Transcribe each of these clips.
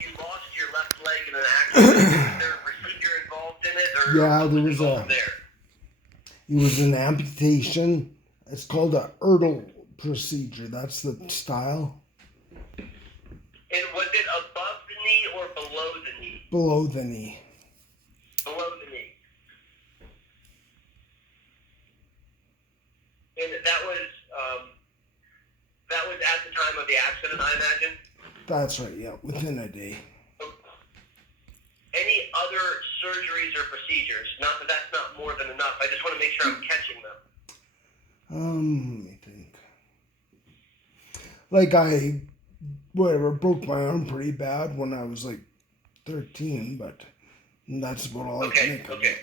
You lost your left leg in an accident. Was there a procedure involved in it, or Yeah, what there was was involved there? it was an amputation. It's called a Erdl procedure. That's the style. And was it above the knee or below the knee? Below the knee. Below the knee. And that was at the time of the accident, I imagine? That's right, yeah, within a day. Any other surgeries or procedures? Not that that's not more than enough. I just want to make sure I'm catching them. Let me think. Like I broke my arm pretty bad when I was like 13, but that's about all I can think of. Okay.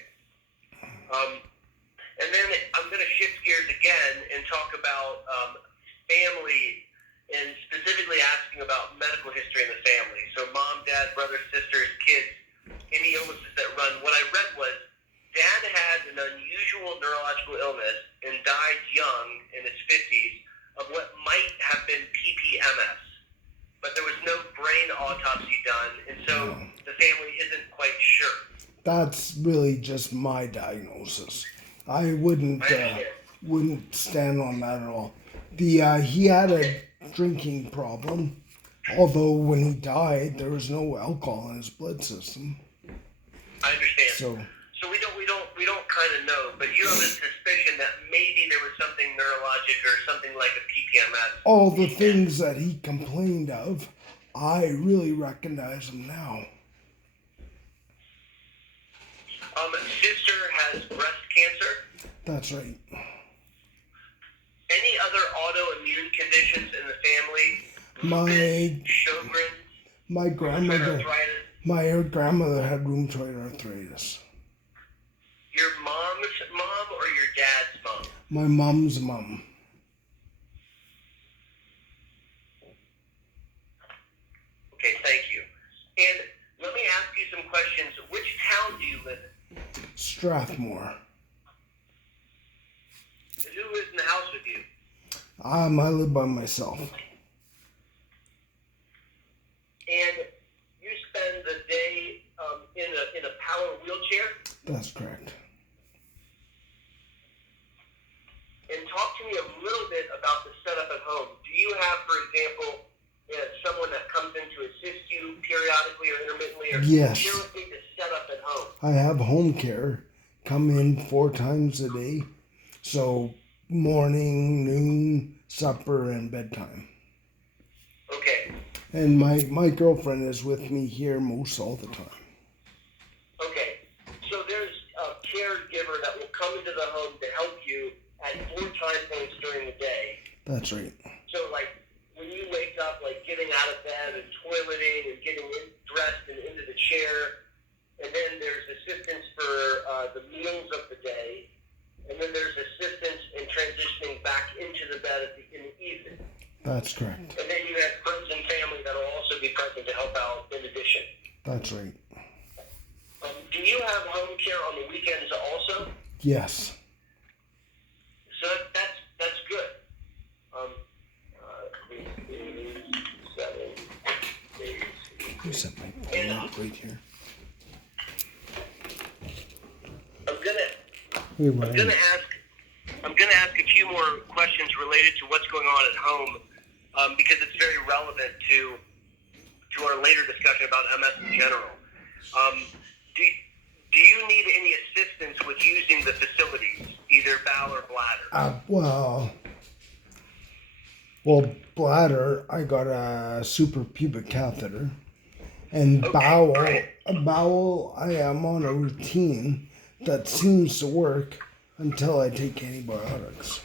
And then I'm going to shift gears again and talk about family and specifically asking about medical history in the family. So mom, dad, brothers, sisters, kids, any illnesses that run. What I read was dad had an unusual neurological illness and died young in his 50s of what might have been PPMS. But there was no brain autopsy done, and so the family isn't quite sure. That's really just my diagnosis. I wouldn't stand on that at all. He had a drinking problem, although when he died there was no alcohol in his blood system. I understand. So we don't kind of know, but you have a suspicion that maybe there was something neurologic or something like a PPMS. All the things that he complained of, I really recognize them now. Sister has breast cancer. That's right. Any other autoimmune conditions in the family? My Sjogren's? My grandmother had rheumatoid arthritis. Your mom's mom or your dad's mom? My mom's mom. Okay, thank you. And let me ask you some questions. Which town do you live in? Strathmore. And who lives in the house with you? I live by myself. And you spend the day in a power wheelchair? That's correct. And talk to me a little bit about the setup at home. Do you have, for example, someone that comes in to assist you periodically or intermittently? Or yes. Share with me the setup at home. I have home care come in 4 times a day. So morning, noon, supper, and bedtime. Okay. And my girlfriend is with me here most all the time. Okay. So there's a caregiver that will come into the home to help you at 4 time points during the day. That's right. So like when you wake up, like getting out of bed and toileting and getting dressed and into the chair. And then there's assistance for the meals of the day. And then there's assistance in transitioning back into the bed in the evening. That's correct. And then you have friends and family that will also be present to help out in addition. That's right. Do you have home care on the weekends also? Yes. So that's good. 7 days. You set my phone up right here. I'm gonna ask a few more questions related to what's going on at home, because it's very relevant to our later discussion about MS in general. Do you need any assistance with using the facilities, either bowel or bladder? Well, bladder, I got a suprapubic catheter, and bowel, I am on a routine that seems to work until I take antibiotics.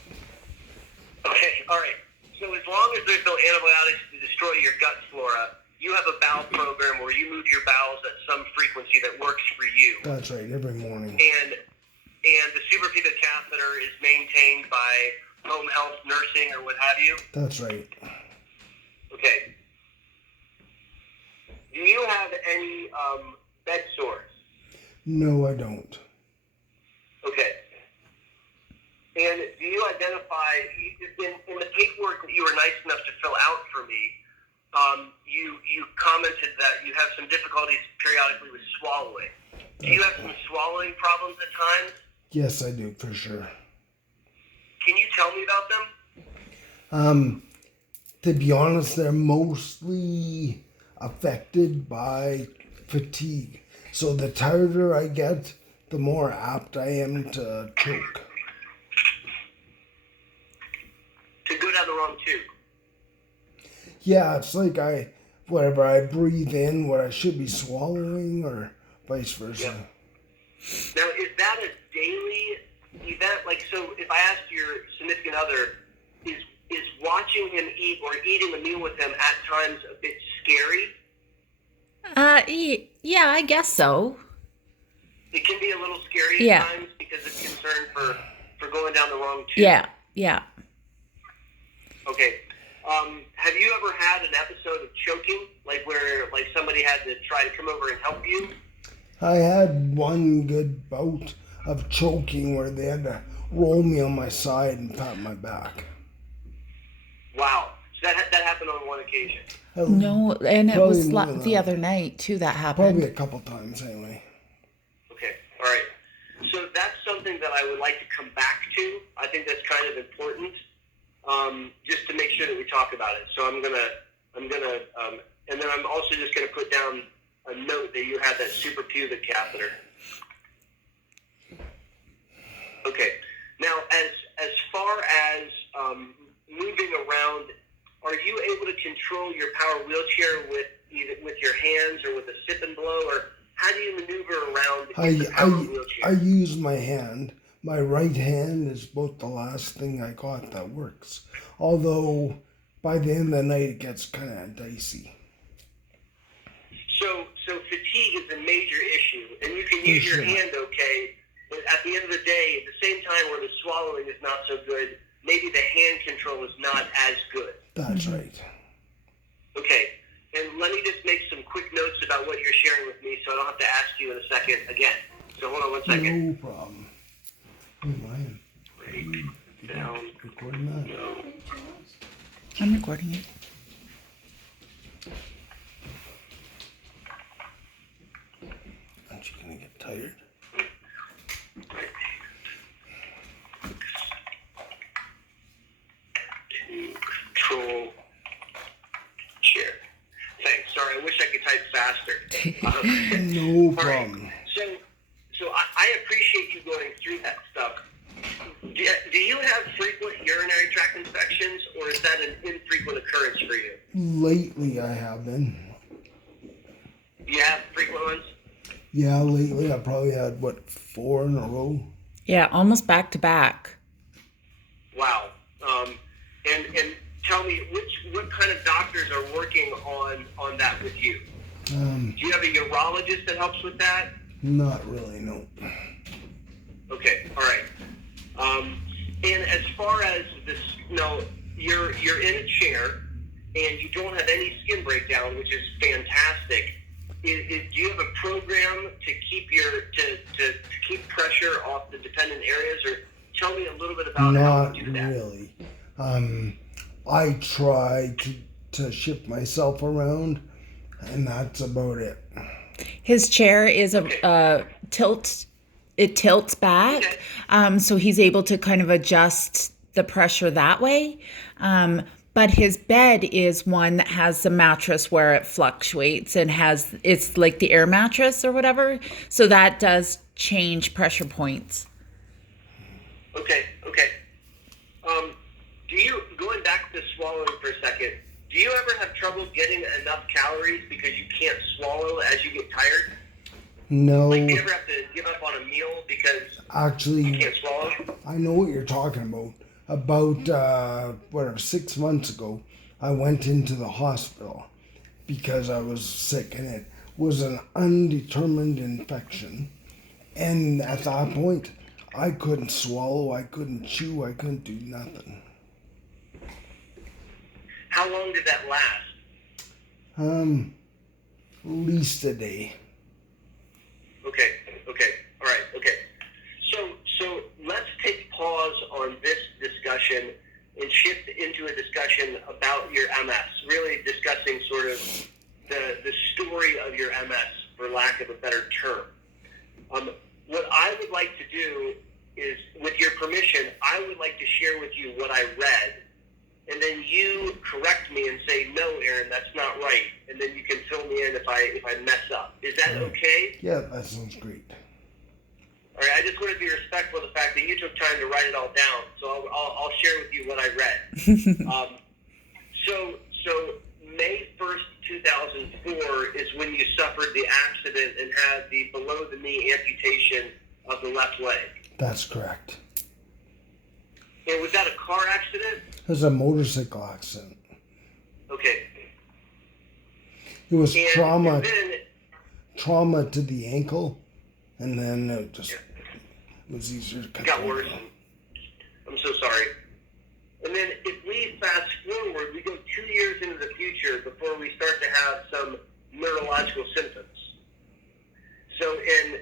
Okay, all right. So as long as there's no antibiotics to destroy your gut flora, you have a bowel program where you move your bowels at some frequency that works for you. That's right, every morning. And the suprapubic catheter is maintained by home health nursing or what have you? That's right. Okay. Do you have any bed sores? No, I don't. Okay. And do you identify, in the paperwork that you were nice enough to fill out for me, you commented that you have some difficulties periodically with swallowing. Do you have some swallowing problems at times? Yes, I do, for sure. Can you tell me about them? To be honest, they're mostly affected by fatigue. So the tireder I get, the more apt I am to choke. To go down the wrong tube. Yeah, it's like I breathe in what I should be swallowing, or vice versa. Yep. Now, is that a daily event? Like, so if I asked your significant other, is watching him eat or eating a meal with him at times a bit scary? Yeah, I guess so. It can be a little scary Yeah. at times because of concern for going down the wrong tube. Yeah. Okay. Have you ever had an episode of choking, like where like somebody had to try to come over and help you? I had one good bout of choking where they had to roll me on my side and pat my back. Wow. So that happened on one occasion. No, and it Probably was more than the that. other night too that happened. Probably a couple times anyway. Okay. All right. So that's something that I would like to come back to. I think that's kind of important, just to make sure that we talk about it. So I'm gonna, and then I'm also just gonna put down a note that you had that suprapubic catheter. Okay. Now, as far as moving around, are you able to control your power wheelchair with either with your hands or with a sip and blow, or how do you maneuver around in the power wheelchair? I use my hand. My right hand is about the last thing I got that works. Although by the end of the night it gets kind of dicey. So fatigue is a major issue, and you can use your hand okay, but at the end of the day, at the same time where the swallowing is not so good, maybe the hand control is not as good. That's right. Okay, and let me just make some quick notes about what you're sharing with me so I don't have to ask you in a second again. So hold on one second. No problem. Oh, Ryan. Break down. Recording that? No. I'm recording it. Aren't you going to get tired? To control chair. Thanks. Sorry, I wish I could type faster. No All problem. right. So I appreciate you going through that stuff. Do you have frequent urinary tract infections, or is that an infrequent occurrence for you? Lately I have been. You have frequent ones? Yeah, lately I probably had, 4 in a row? Yeah, almost back to back. Wow. And tell me, what kind of doctors are working on that with you? Do you have a urologist that helps with that? Not really, no. Okay, all right. And as far as this, you're in a chair and you don't have any skin breakdown, which is fantastic. Do you have a program to keep to keep pressure off the dependent areas, or tell me a little bit about how you do that? Not really. I try to shift myself around, and that's about it. His chair is a tilt. It tilts back, so he's able to kind of adjust the pressure that way. But his bed is one that has the mattress where it fluctuates and it's like the air mattress or whatever. So that does change pressure points. Okay. Going back to swallowing for a second, do you ever have trouble getting enough calories because you can't swallow as you get tired? No. Like, do you ever have to give up on a meal because Actually, you can't swallow? I know what you're talking about. About 6 months ago, I went into the hospital because I was sick, and it was an undetermined infection. And at that point, I couldn't swallow, I couldn't chew, I couldn't do nothing. How long did that last? At least a day. Okay. All right. Okay. So let's take pause on this discussion and and shift into a discussion about your MS, really discussing sort of the story of your MS, for lack of a better term. What I would like to do is, with your permission, I would like to share with you what I read, and then you correct me and say, no, Aaron, that's not right, and then you can fill me in if I mess up. Is that okay? Yeah, that sounds great. All right, I just want to be respectful of the fact that you took time to write it all down, so I'll share with you what I read. So May 1st, 2004 is when you suffered the accident and had the below-the-knee amputation of the left leg. That's correct. And was that a car accident? It was a motorcycle accident. Okay. It was And trauma then, to the ankle, and then it just was easier to cut. It got worse. I'm so sorry. And then if we fast forward, we go 2 years into the future before we start to have some neurological symptoms. So in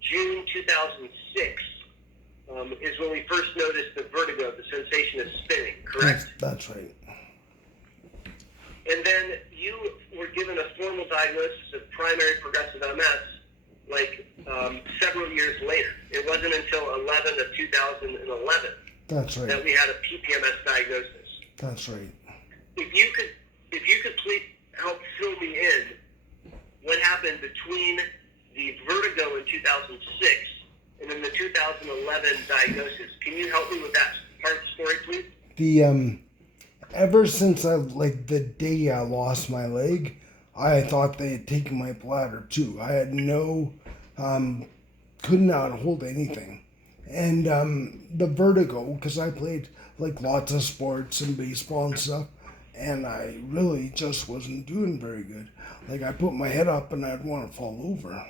June 2006 is when we first noticed the vertigo, the sensation of spinning, correct? That's right. And then you were given a formal diagnosis of primary progressive MS several years later. It wasn't until 11 of 2011 That's right. that we had a PPMS diagnosis. That's right. If you could please help fill me in what happened between the vertigo in 2006 and then the 2011 diagnosis. Can you help me with that part of the story, please? Ever since the day I lost my leg, I thought they had taken my bladder too. I had could not hold anything. And the vertigo, because I played lots of sports and baseball and stuff, and I really just wasn't doing very good. I put my head up and I'd want to fall over.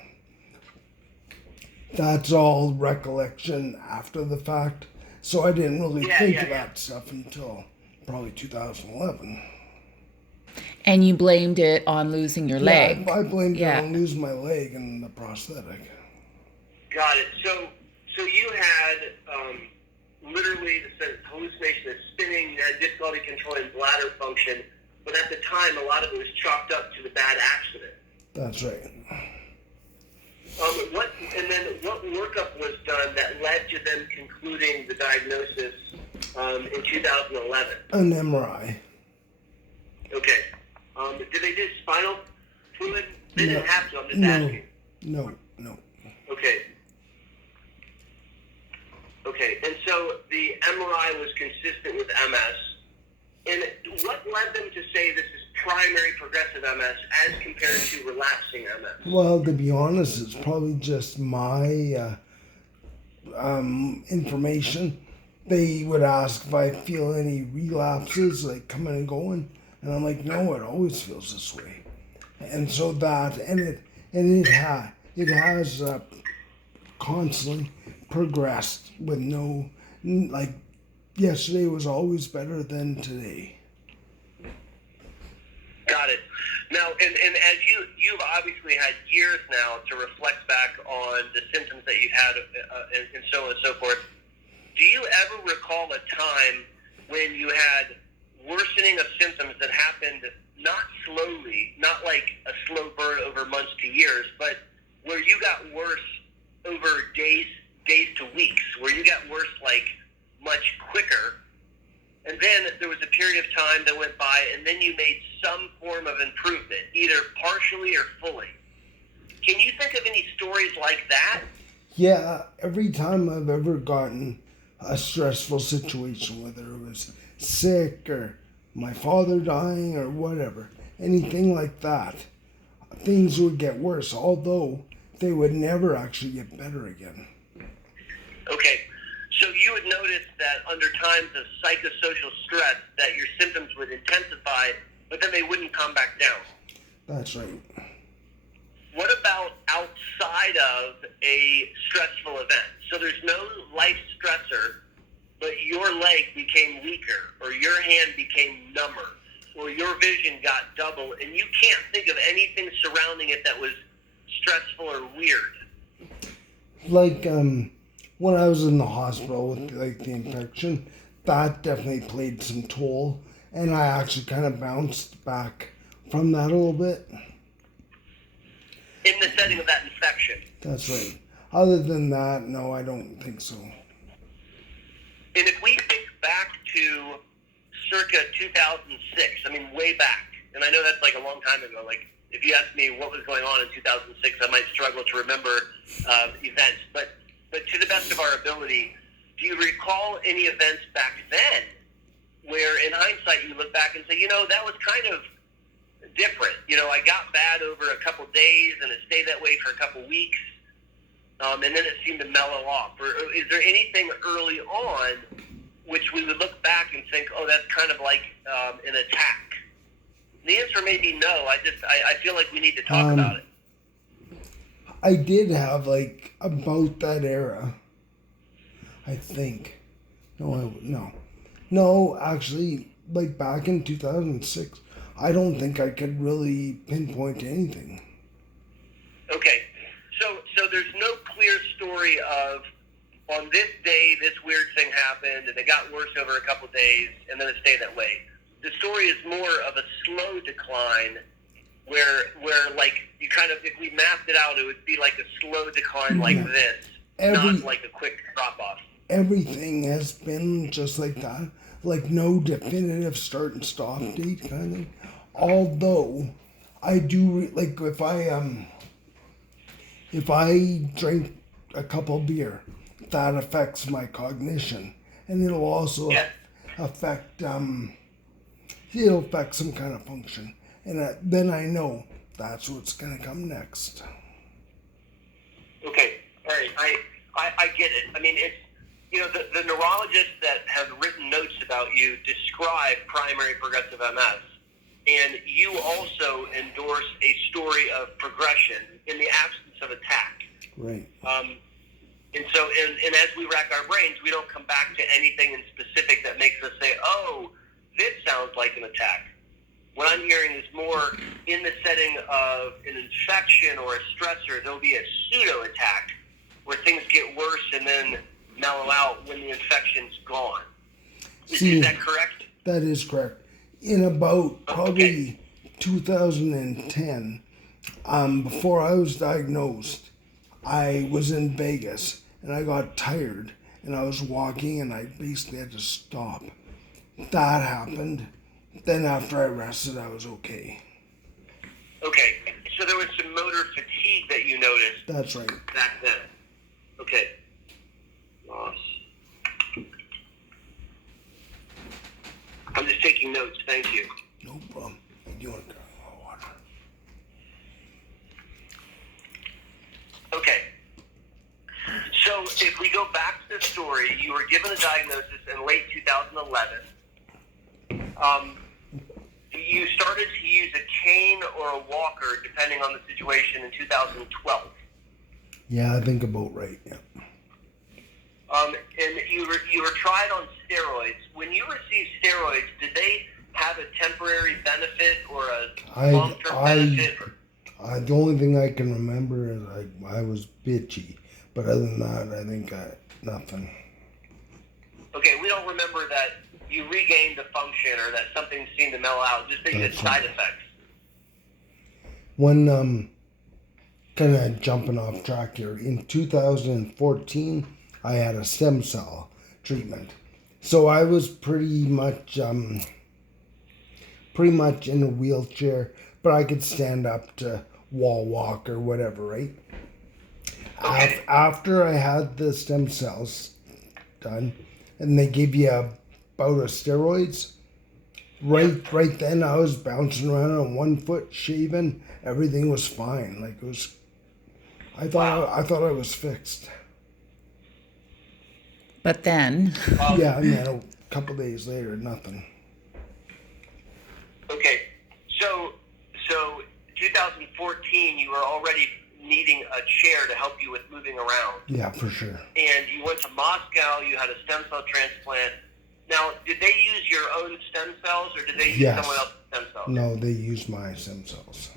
That's all recollection after the fact. So I didn't really think of that stuff until probably 2011. And you blamed it on losing your leg. I blamed it on losing my leg and the prosthetic. Got it. So you had literally the hallucination of spinning, you had difficulty controlling bladder function, but at the time, a lot of it was chalked up to the bad accident. That's right. What workup was done that led to them concluding the diagnosis in 2011? An MRI. Okay. Did they do spinal fluid? They didn't have to. I'm just asking. No. Okay. Okay. And so the MRI was consistent with MS. And what led them to say this is primary progressive MS as compared to relapsing MS? Well, to be honest, it's probably just my information. They would ask if I feel any relapses, coming and going, and I'm like, no, it always feels this way. And so it has constantly progressed with no, yesterday was always better than today. Got it. Now, and as you've obviously had years now to reflect back on the symptoms that you've had and so on and so forth, do you ever recall a time when you had worsening of symptoms that happened not slowly, not like a slow burn over months to years, but where you got worse over days to weeks, where you got worse much quicker, and then there was a period of time that went by, and then you made some form of improvement, either partially or fully? Can you think of any stories like that? Yeah, every time I've ever gotten a stressful situation, whether it was sick or my father dying or whatever, anything like that, things would get worse, although they would never actually get better again. Okay. So you would notice that under times of psychosocial stress that your symptoms would intensify, but then they wouldn't come back down. That's right. What about outside of a stressful event? So there's no life stressor, but your leg became weaker, or your hand became number, or your vision got double, and you can't think of anything surrounding it that was stressful or weird. When I was in the hospital with the infection, that definitely played some toll, and I actually kind of bounced back from that a little bit. In the setting of that infection. That's right. Other than that, no, I don't think so. And if we think back to circa 2006, I mean, way back, and I know that's like a long time ago, like, if you ask me what was going on in 2006, I might struggle to remember events. But to the best of our ability, do you recall any events back then where, in hindsight, you look back and say, that was kind of different. I got bad over a couple days, and it stayed that way for a couple weeks, and then it seemed to mellow off. Or is there anything early on which we would look back and think, oh, that's kind of like an attack? The answer may be no. I feel like we need to talk about it. I did have, like, about that era, I think. No, actually, like, back in 2006, I don't think I could really pinpoint anything. Okay. So there's no clear story of, on this day, this weird thing happened, and it got worse over a couple days, and then it stayed that way. The story is more of a slow decline where like, you kind of, if we mapped it out, it would be like a slow decline like this, not like a quick drop-off. Everything has been just like that. Like, no definitive start and stop date kind of thing. Although, I do, like, if I drink a couple beer, that affects my cognition. And it'll also affect, it'll affect some kind of function. And then I know that's what's going to come next. Okay, all right. I get it. I mean, it's, the neurologists that have written notes about you describe primary progressive MS, and you also endorse a story of progression in the absence of attack. Right. And so, and as we rack our brains, we don't come back to anything in specific that makes us say, oh, this sounds like an attack. What I'm hearing is more in the setting of an infection or a stressor, there'll be a pseudo-attack where things get worse and then mellow out when the infection's gone. Is that correct? That is correct. In about probably 2010, before I was diagnosed, I was in Vegas and I got tired and I was walking and I basically had to stop. That happened. Then after I rested, I was okay. Okay, so there was some motor fatigue that you noticed. That's right. Back then. Okay. Loss. I'm just taking notes. Thank you. No problem. You want to drink more water? Okay. So if we go back to the story, you were given a diagnosis in late 2011. You started to use a cane or a walker, depending on the situation, in 2012. Yeah, I think about right, yeah. And you were tried on steroids. When you received steroids, did they have a temporary benefit or a long-term benefit? The only thing I can remember is I was bitchy. But other than that, I think nothing. Okay, we don't remember that you regained the function or that something seemed to mellow out, just that you had side effects. When, kind of jumping off track here, in 2014, I had a stem cell treatment. So I was pretty much in a wheelchair, but I could stand up to wall walk or whatever, right? Okay. After I had the stem cells done, and they give you a bout of steroids, right then I was bouncing around on 1 foot, shaving. Everything was fine. Like, it was. I thought I was fixed. But then. Yeah, and then a couple days later, nothing. Okay, so 2014, you were already needing a chair to help you with moving around. Yeah, for sure. And you went to Moscow, you had a stem cell transplant. Now, did they use your own stem cells or did they use someone else's stem cells? No, they used my stem cells.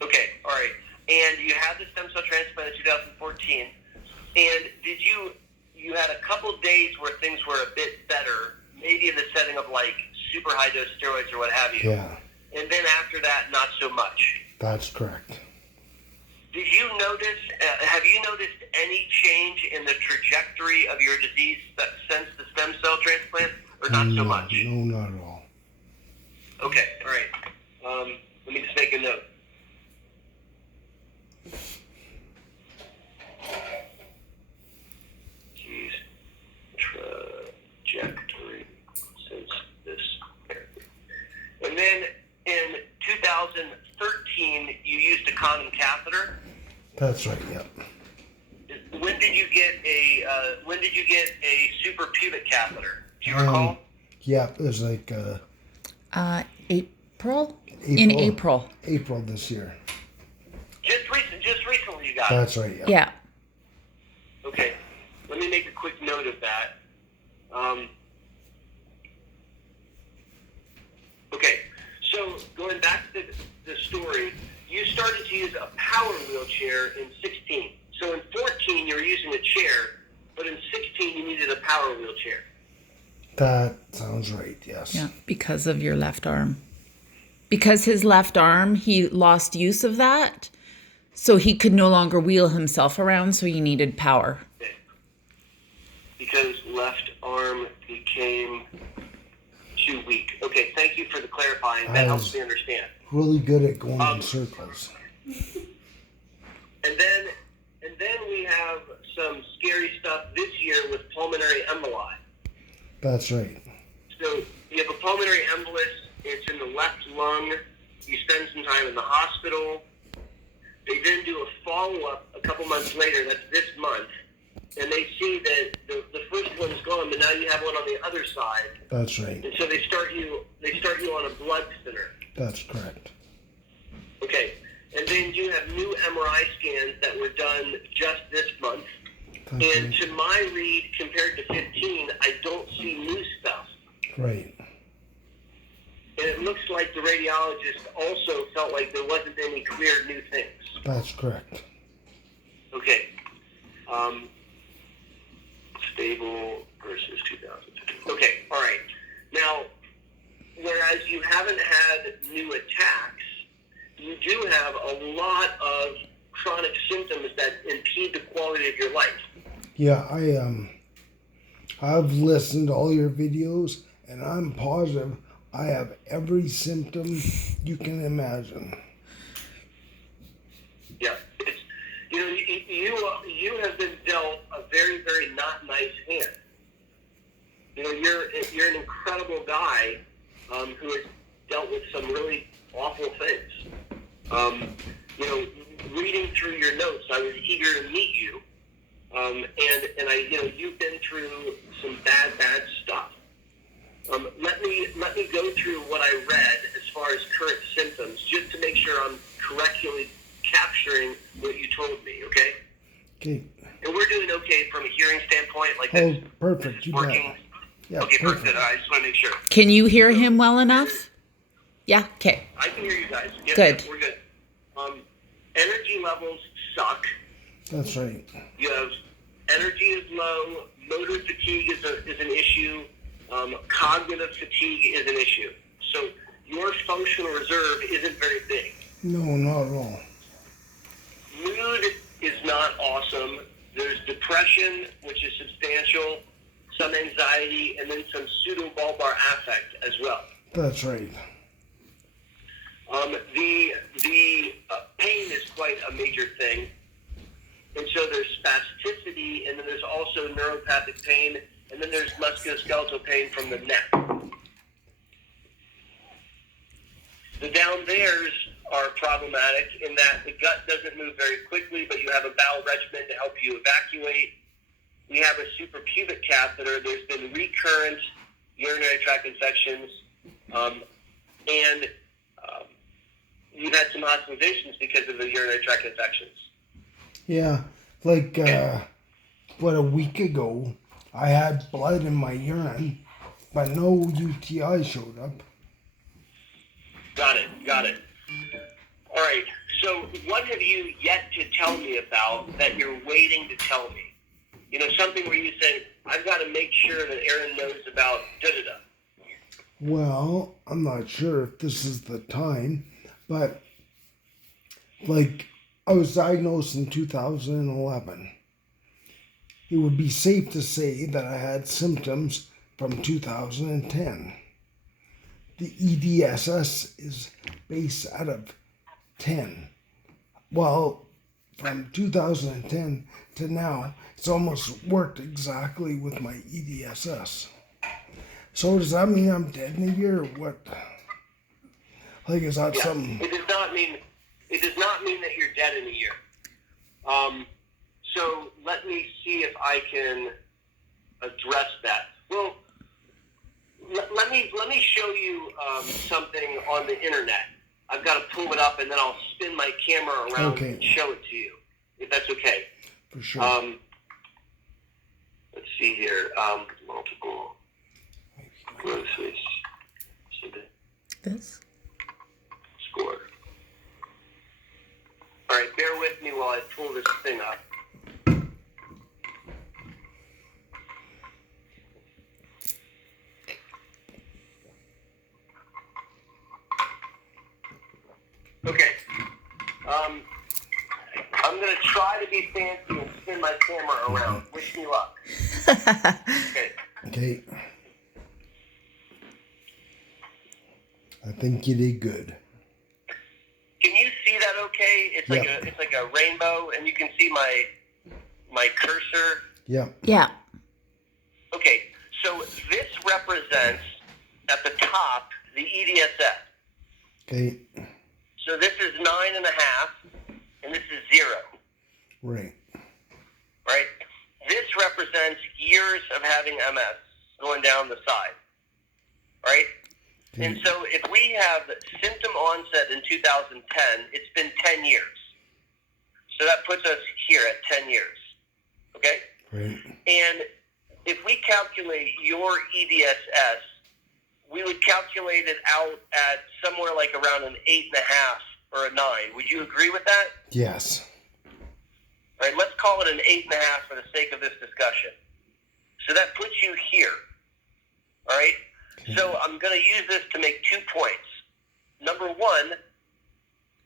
Okay, all right. And you had the stem cell transplant in 2014. And did you you had a couple days where things were a bit better, maybe in the setting of like super high dose steroids or what have you. Yeah, And then after that, not so much. that's correct. Did you notice, have you noticed any change in the trajectory of your disease since the stem cell transplant, or not so much? No, not at all. Okay, all right. Let me just make a note. Disease trajectory since this therapy. And then in 2013, you used a condom catheter. That's right. Yep. When did you get a suprapubic catheter? Do you recall? Yeah, it was like April? In April. April this year. Just recently you got it. That's right. Yep. Yeah. Okay. Let me make a quick note of that. Okay. So going back to the story, you started to use a power wheelchair in 16. So in 14 you were using a chair, but in 16 you needed a power wheelchair. That sounds right. Yes. Yeah, because of your left arm. Because his left arm, he lost use of that, so he could no longer wheel himself around, so he needed power. Okay. Because left arm became too weak. Okay, thank you for the clarifying. That helps me understand. Really good at going in circles. And then we have some scary stuff this year with pulmonary emboli. That's right. So you have a pulmonary embolus. It's in the left lung. You spend some time in the hospital. They then do a follow-up a couple months later. That's this month. And they see that the first one's gone, but now you have one on the other side. That's right. And so they start you on a blood thinner. That's correct. Okay. And then you have new MRI scans that were done just this month. That's And right. to my read, compared to 15, I don't see new stuff. Right. And it looks like the radiologist also felt like there wasn't any clear new things. That's correct. Okay. Stable versus 2015. Okay, all right. Now, whereas you haven't had new attacks, you do have a lot of chronic symptoms that impede the quality of your life. Yeah, I've listened to all your videos, and I'm positive I have every symptom you can imagine. Yeah, it's, you have been dealt a very, very not nice hand. You're an incredible guy who has dealt with some really awful things. Reading through your notes, I was eager to meet you, and I, you've been through some bad stuff. Let me go through what I read as far as current symptoms, just to make sure I'm correctly capturing what you told me, okay? Okay. And we're doing okay from a hearing standpoint, like Oh, this. perfect. You Working. bet. Yeah, Okay, perfect. perfect. I just want to make sure. Can you hear him well enough? Yeah, okay. I can hear you guys. Yep, Good. We're good. Energy levels suck. That's right. You have energy is low. Motor fatigue is an issue. Cognitive fatigue is an issue. So your functional reserve isn't very big. No, not at all. Mood is not awesome. There's depression, which is substantial, some anxiety, and then some pseudobulbar affect as well. That's right. The pain is quite a major thing. And so there's spasticity, and then there's also neuropathic pain, and then there's musculoskeletal pain from the neck. The down there's are problematic in that the gut doesn't move very quickly, but you have a bowel regimen to help you evacuate. We have a suprapubic catheter. There's been recurrent urinary tract infections, and you've had some hospitalizations because of the urinary tract infections. Yeah, like a week ago, I had blood in my urine, but no UTI showed up. Got it. All right, so what have you yet to tell me about that you're waiting to tell me? Something where you say, I've got to make sure that Aaron knows about da-da-da. Well, I'm not sure if this is the time, but like I was diagnosed in 2011. It would be safe to say that I had symptoms from 2010. The EDSS is based out of 10. Well, from 2010 to now, it's almost worked exactly with my EDSS. So does that mean I'm dead in a year or what? Like, is that something? It does not mean that you're dead in a year. So let me see if I can address that. Well, let me show you something on the internet. I've got to pull it up, and then I'll spin my camera around and show it to you, if that's okay. For sure. Let's see here. Multiple sclerosis. This? Score. All right, bear with me while I pull this thing up. Okay. I'm going to try to be fancy and spin my camera around. Wish me luck. Okay. Okay. I think you did good. Can you see that okay? It's like a rainbow, and you can see my cursor. Yeah. Yeah. Okay, so this represents at the top the EDSS. Okay. So this is 9.5, and this is 0. Right. Right? This represents years of having MS going down the side. Right? Okay. And so if we have symptom onset in 2010, it's been 10 years. So that puts us here at 10 years. Okay? Right. And if we calculate your EDSS, we would calculate it out at somewhere like around an 8.5 or a 9. Would you agree with that? Yes. All right, let's call it an 8.5 for the sake of this discussion. So that puts you here. All right? Okay. So I'm going to use this to make 2 points. Number one,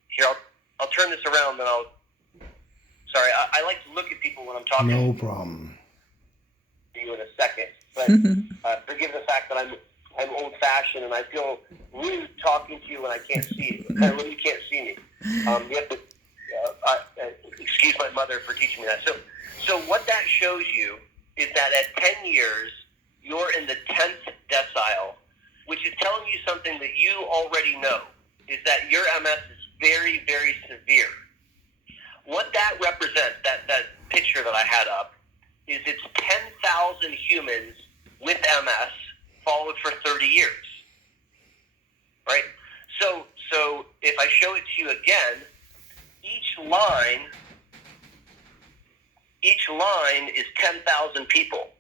here, I'll turn this around, then sorry, I like to look at people when I'm talking. No problem. To you in a second, but forgive the fact that I'm old-fashioned and I feel rude talking to you when I can't see you. When you can't see me, you have to excuse my mother for teaching me that. So what that shows you is that at 10 years, you're in the 10th decile, which is telling you something that you already know, is that your MS is very, very severe. What that represents, that picture that I had up, is it's 10,000 humans with MS followed for 30 years. Right? So if I show it to you again, each line is 10,000 people.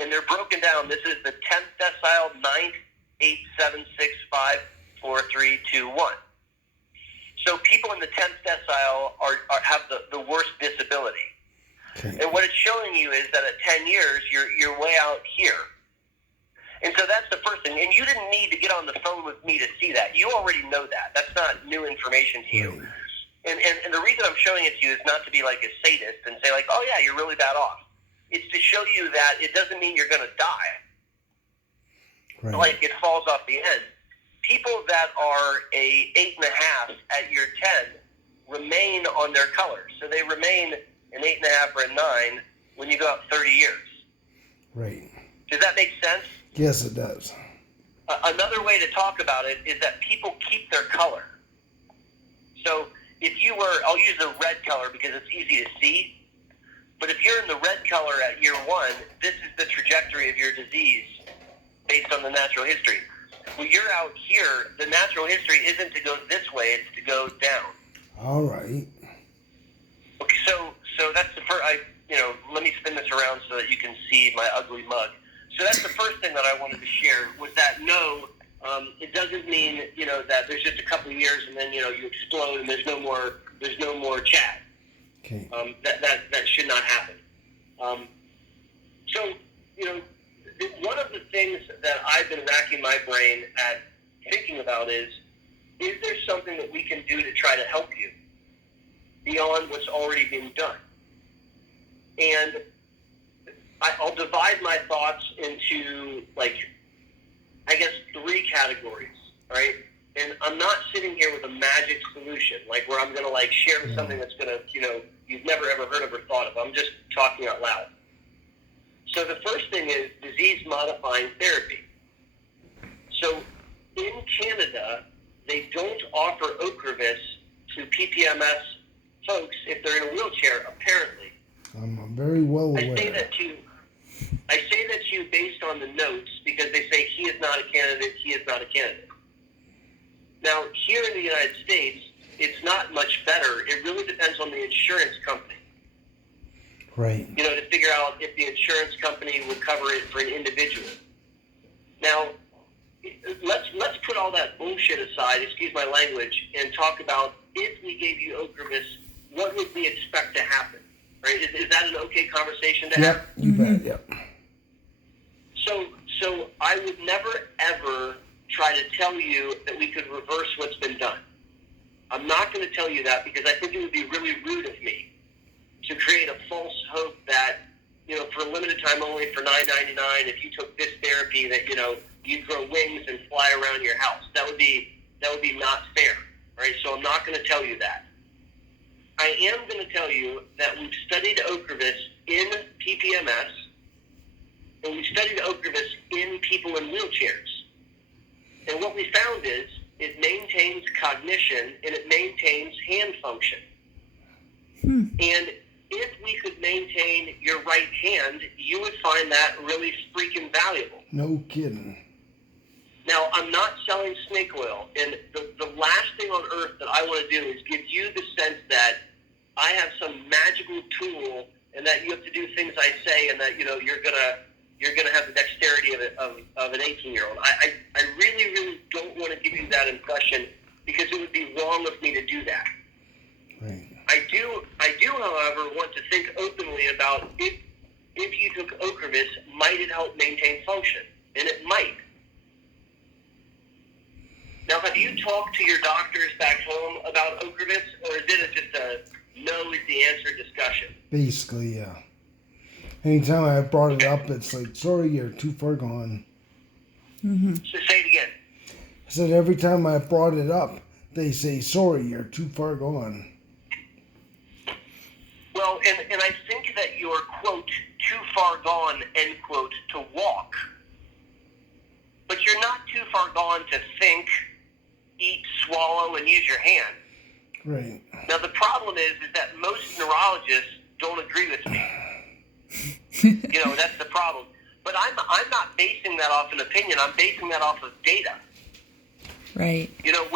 And they're broken down. This is the 10th decile, 9th, 8, 7, 6, 5, 4, 3, 2, 1. So people in the 10th decile have the worst disability. Okay. And what it's showing you is that at 10 years, you're way out here. And so that's the first thing. And you didn't need to get on the phone with me to see that. You already know that. That's not new information to you. Right. And the reason I'm showing it to you is not to be like a sadist and say like, oh yeah, you're really bad off. It's to show you that it doesn't mean you're going to die. Right. Like it falls off the end. People that are a 8.5 at year 10 remain on their colors. So they remain an 8.5 or a 9 when you go out 30 years. Right. Does that make sense? Yes, it does. Another way to talk about it is that people keep their color. So if you were, I'll use the red color because it's easy to see, but if you're in the red color at year 1, this is the trajectory of your disease based on the natural history. When you're out here, the natural history isn't to go this way, it's to go down. All right. Okay, so that's the first, let me spin this around so that you can see my ugly mug. So that's the first thing that I wanted to share was that no, it doesn't mean, that there's just a couple of years and then, you explode and there's no more chat. Okay. That should not happen. So, one of the things that I've been racking my brain at thinking about is there something that we can do to try to help you beyond what's already being done? And I'll divide my thoughts into, I guess, 3 categories, right? And I'm not sitting here with a magic solution, where I'm going to, share something that's going to, you've never ever heard of or thought of. I'm just talking out loud. So the first thing is disease-modifying therapy. So in Canada, they don't offer Ocrevus to PPMS folks if they're in a wheelchair, apparently. I'm very well aware. I say that to you based on the notes because they say he is not a candidate, he is not a candidate. Now, here in the United States, it's not much better. It really depends on the insurance company. Right. To figure out if the insurance company would cover it for an individual. Now, let's put all that bullshit aside, excuse my language, and talk about if we gave you Ocrevus, what would we expect to happen? Right? Is that an okay conversation to have? Yep, you bet, yep. So I would never, ever try to tell you that we could reverse what's been done. I'm not going to tell you that because I think it would be really rude of me to create a false hope that, for a limited time only for $9.99, if you took this therapy that, you'd grow wings and fly around your house. That would be not fair, right? So I'm not going to tell you that. I am going to tell you that we've studied Ocrevus in PPMS, and we've studied Ocrevus in people in wheelchairs. And what we found is it maintains cognition and it maintains hand function. And if we could maintain your right hand, you would find that really freaking valuable. No kidding. Now, I'm not selling snake oil, and the last thing on earth that I want to do is give you the sense that I have some magical tool and that you have to do things I say and that, you're gonna have the dexterity of an 18-year-old. I really, really don't want to give you that impression because it would be wrong of me to do that. Right. I do, however, want to think openly about if you took Ocrevus, might it help maintain function? And it might. Now, have you talked to your doctors back home about Ocrevus, or is it just a no is the answer discussion? Basically, yeah. Anytime I brought it up, it's like, sorry, you're too far gone. Mm-hmm. So say it again. I said every time I brought it up, they say, sorry, you're too far gone. Well, and I think that you're, quote, too far gone, end quote, to walk. But you're not too far gone to think, eat, swallow, and use your hand. Right. Now, the problem is that most neurologists don't agree with me. That's the problem. But I'm not basing that off an opinion. I'm basing that off of data. Right.